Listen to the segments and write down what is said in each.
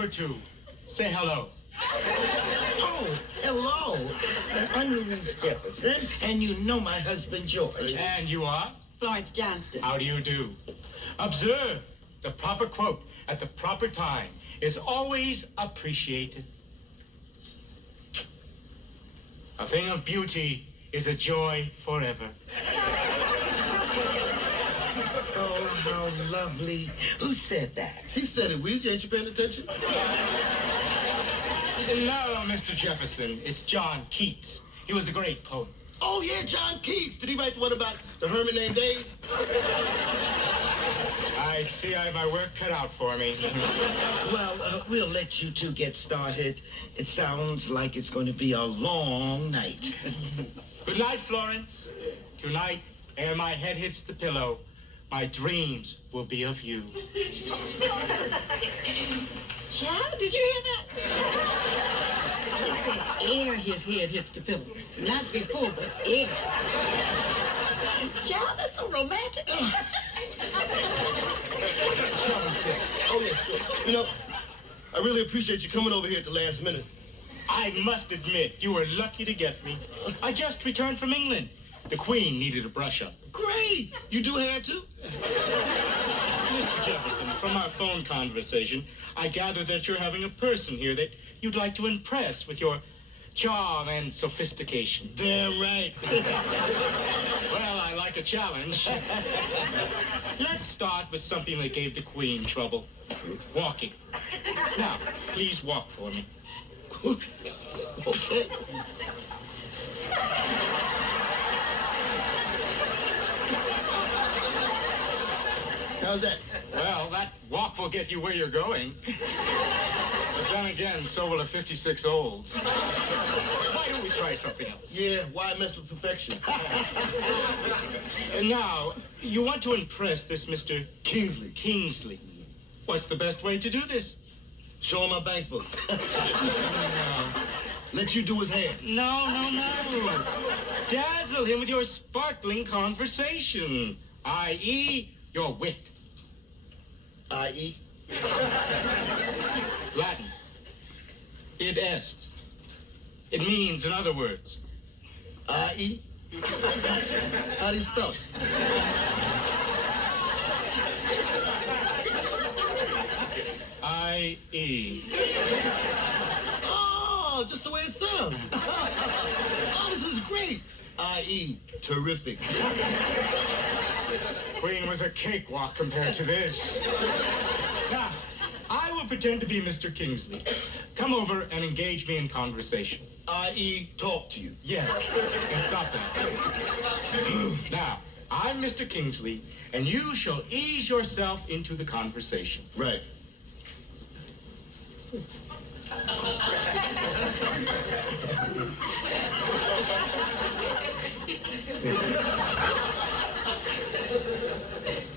number 2. Say hello. Oh, hello. I'm Louise Jefferson, and you know my husband, George. And you are? Florence Johnston. How do you do? Observe. The proper quote at the proper time is always appreciated. A thing of beauty is a joy forever. Oh, how lovely. Who said that? He said it, Weezy. Ain't you paying attention? No, Mr. Jefferson. It's John Keats. He was a great poet. Oh, yeah, John Keats. Did he write the one about the hermit named Dave? I see I have my work cut out for me. Well, we'll let you two get started. It sounds like it's going to be a long night. Good night, Florence. Tonight, ere my head hits the pillow, my dreams will be of you. Child, did you hear that? He said ere his head hits the pillow. Not before, but ere. Child, that's so romantic. Oh, yeah, sure. You know, I really appreciate you coming over here at the last minute. I must admit, you were lucky to get me. I just returned from England. The Queen needed a brush-up. Great! You do hair, too? Mr. Jefferson, from our phone conversation, I gather that you're having a person here that you'd like to impress with your charm and sophistication. Damn right. Well, I like a challenge. Let's start with something that gave the Queen trouble. Walking. Now, please walk for me. Okay. How's that? Well, that walk will get you where you're going. But then again, so will a 56 olds. Why don't we try something else? Yeah, why mess with perfection? And now, you want to impress this Mr. Kingsley. Kingsley. What's the best way to do this? Show him my bank book. Let you do his hair. No. Dazzle him with your sparkling conversation, i.e., your wit. I.e.? Latin. Id est. It means, in other words, I.e.? How do you spell it? I-E. Oh, just the way it sounds. Oh, this is great. I.e. terrific. Queen was a cakewalk compared to this. Now, I will pretend to be Mr. Kingsley. Come over and engage me in conversation. I.e. talk to you. Yes, and stop that. Now, I'm Mr. Kingsley, and you shall ease yourself into the conversation. Right.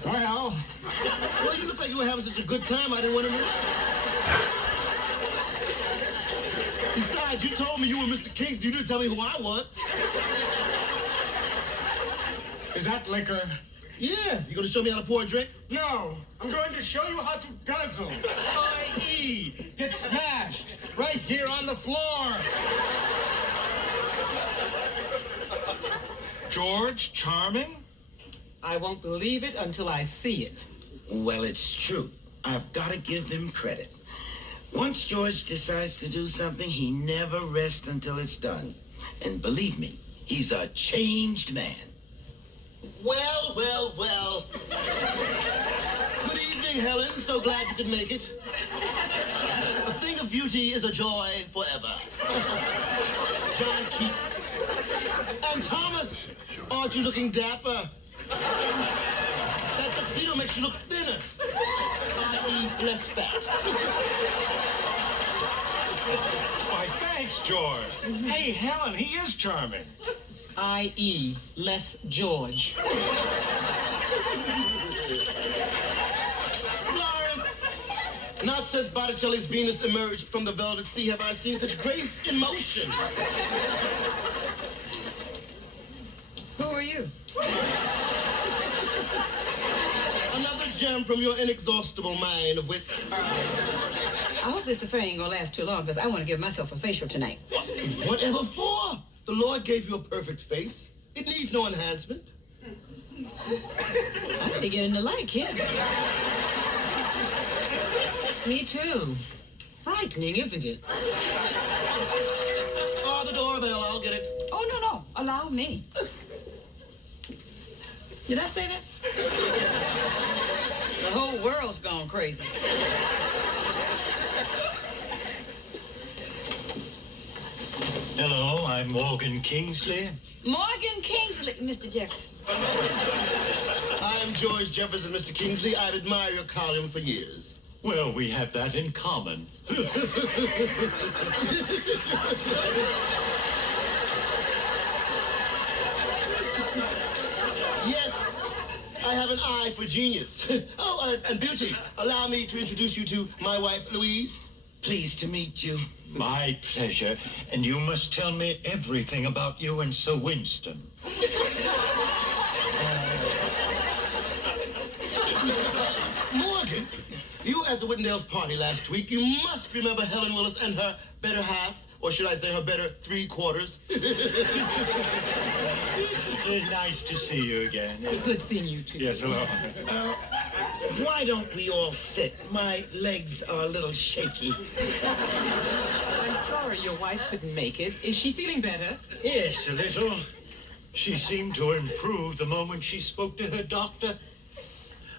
Well, You look like you were having such a good time, I didn't want to know. Besides, you told me you were Mr. Kingsley. You didn't tell me who I was. is that liquor? Yeah. You gonna show me how to pour a drink? No, I'm going to show you how to guzzle. I.e., get smashed right here on the floor. George, charming? I won't believe it until I see it. Well, it's true. I've got to give him credit. Once George decides to do something, he never rests until it's done. And believe me, he's a changed man. Well. Good evening, Helen. So glad you could make it. A thing of beauty is a joy forever. John Keats. And Thomas, aren't you looking dapper? That tuxedo makes you look thinner. I.e. less fat. Why, thanks, George. Hey, Helen, he is charming. I.e. less George. Florence! Not since Botticelli's Venus emerged from the velvet sea have I seen such grace in motion. Who are you? Another gem from your inexhaustible mine of wit. I hope this affair ain't gonna last too long, because I want to give myself a facial tonight. Whatever for? The Lord gave you a perfect face. It needs no enhancement. I'm beginning to like him. Me too. Frightening, isn't it? Oh, the doorbell. I'll get it. Oh, no. Allow me. Did I say that? The whole world's gone crazy. Hello, I'm Morgan Kingsley. Morgan Kingsley, Mr. Jefferson. I'm George Jefferson, Mr. Kingsley. I've admired your column for years. Well, we have that in common. Yes, I have an eye for genius. Oh, and beauty. Allow me to introduce you to my wife, Louise. Pleased to meet you. My pleasure. And you must tell me everything about you and Sir Winston. Morgan, you at the Whittendale's party last week, you must remember Helen Willis and her better half, or should I say her better three-quarters? Nice to see you again. It's good seeing you too. Yes, hello. Why don't we all sit? My legs are a little shaky. I'm sorry your wife couldn't make it. Is she feeling better? Yes, a little. She seemed to improve the moment she spoke to her doctor.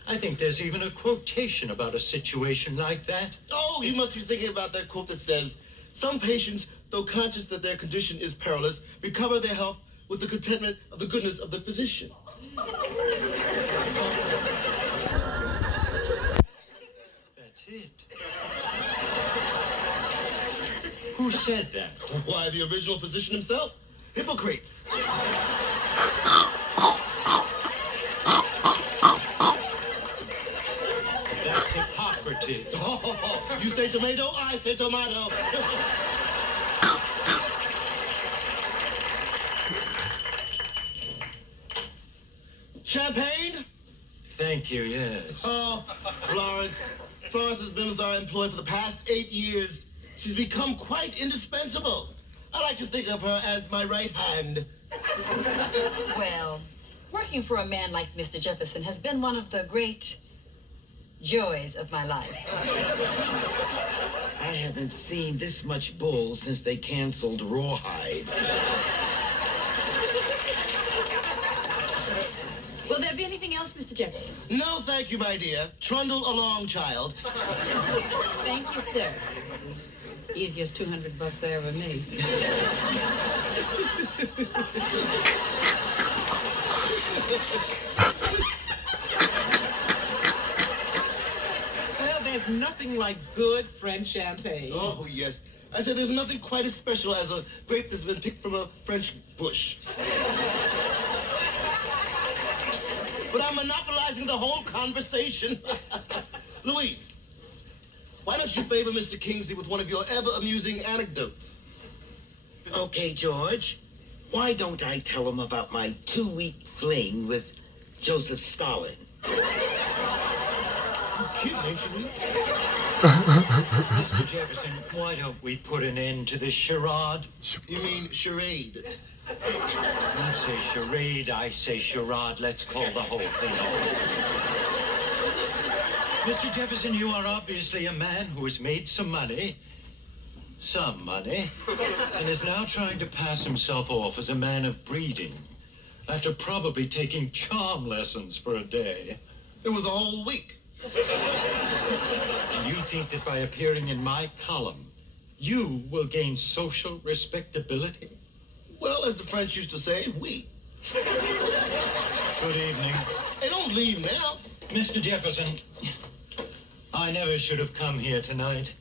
I think there's even a quotation about a situation like that. Oh, you must be thinking about that quote that says, some patients, though conscious that their condition is perilous, recover their health with the contentment of the goodness of the physician. That's it. Who said that? Why, the original physician himself, Hippocrates. That's Hippocrates. Oh, you say tomato, I say tomato. Champagne? Thank you, yes. Oh, Florence. Florence has been with our employee for the past 8 years. She's become quite indispensable. I like to think of her as my right hand. Well, working for a man like Mr. Jefferson has been one of the great joys of my life. I haven't seen this much bull since they canceled Rawhide. Will there be anything else, Mr. Jefferson? No, thank you, my dear. Trundle along, child. Thank you, sir. Easiest $200 I ever made. Well, there's nothing like good French champagne. Oh, yes. I said there's nothing quite as special as a grape that's been picked from a French bush. But I'm monopolizing the whole conversation. Louise, why don't you favor Mr. Kingsley with one of your ever-amusing anecdotes? Okay, George. Why don't I tell him about my 2-week fling with Joseph Stalin? You kidding, ain't you? Mr. Jefferson, why don't we put an end to this charade? You mean charade? You say charade, I say charade. Let's call the whole thing off. Mr. Jefferson, you are obviously a man who has made some money, and is now trying to pass himself off as a man of breeding, after probably taking charm lessons for a day. It was a whole week. And you think that by appearing in my column, you will gain social respectability? Well, as the French used to say, oui. Good evening. Hey, don't leave now. Mr. Jefferson, I never should have come here tonight.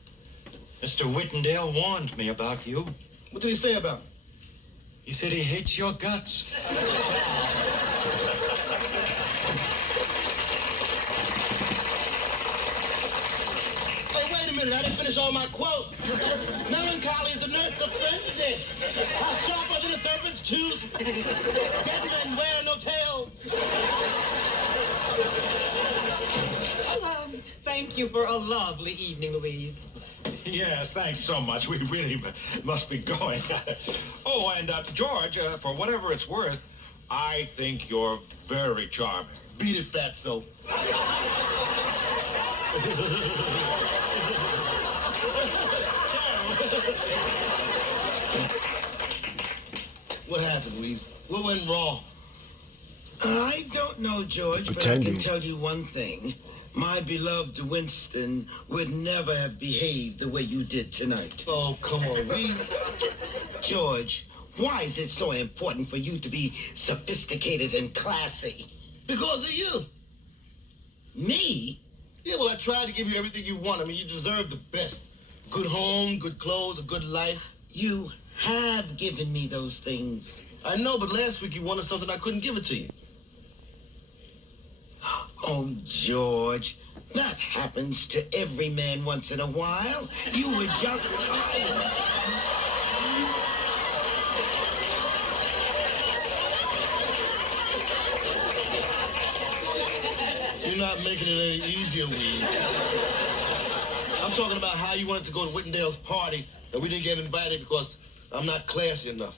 Mr. Whittendale warned me about you. What did he say about me? He said he hates your guts. Hey, wait a minute. I didn't finish all my quotes. Melancholy is the nurse of frenzy. How sharper than a serpent's tooth. Dead men wear no tail. Thank you for a lovely evening, Louise. Yes, thanks so much. We really must be going. Oh, and George, for whatever it's worth, I think you're very charming. Beat it, Fatso. What happened, Weez? What went wrong? I don't know, George, but I Pretending. can tell you one thing. My beloved Winston would never have behaved the way you did tonight. Oh, come on, Weez. George, why is it so important for you to be sophisticated and classy? Because of you. Me? Yeah, well, I tried to give you everything you want. I mean, you deserve the best. Good home, good clothes, a good life. You have given me those things. I know, but last week you wanted something I couldn't give it to you. Oh, George, that happens to every man once in a while. You were just tired. You're not making it any easier, Weez. I'm talking about how you wanted to go to Whittendale's party, and we didn't get invited because I'm not classy enough.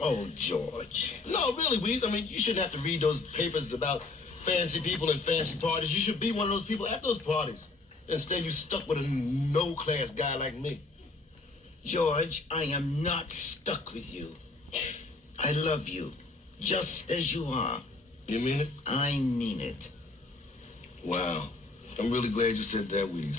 Oh, George. No, really, Weez. I mean, you shouldn't have to read those papers about fancy people and fancy parties. You should be one of those people at those parties. Instead, you stuck with a no-class guy like me. George, I am not stuck with you. I love you, just as you are. You mean it? I mean it. Wow. I'm really glad you said that, Weez.